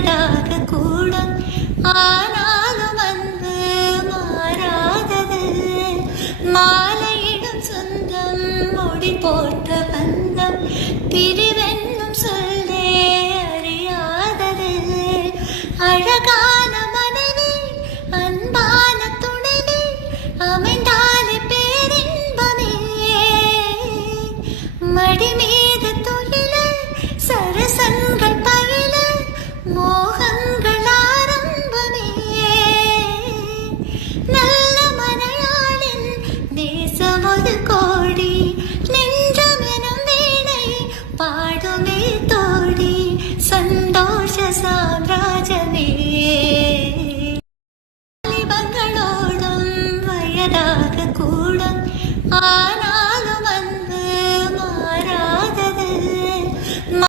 அழகாக கூடும். ஆனாலும் அன்பு மாறாதது. மாலையிடும் சொந்தம் முடி போட்ட பந்தம் பிரிவென்னும் சொல்லே அறியாதது. அழகான மனைவி அன்பான துணைவி அமைந்தாலே பேரின்பமே. மடி மீது துயில சரசங்கள் பயில மோகங்கள் ஆரம்பமே. நல்ல மனையாளின் தேசம் ஒரு கோடி நெஞ்சமெனும் வீணை பாடுமே தோடி. சந்தோஷ சாம்ராஜ்யமே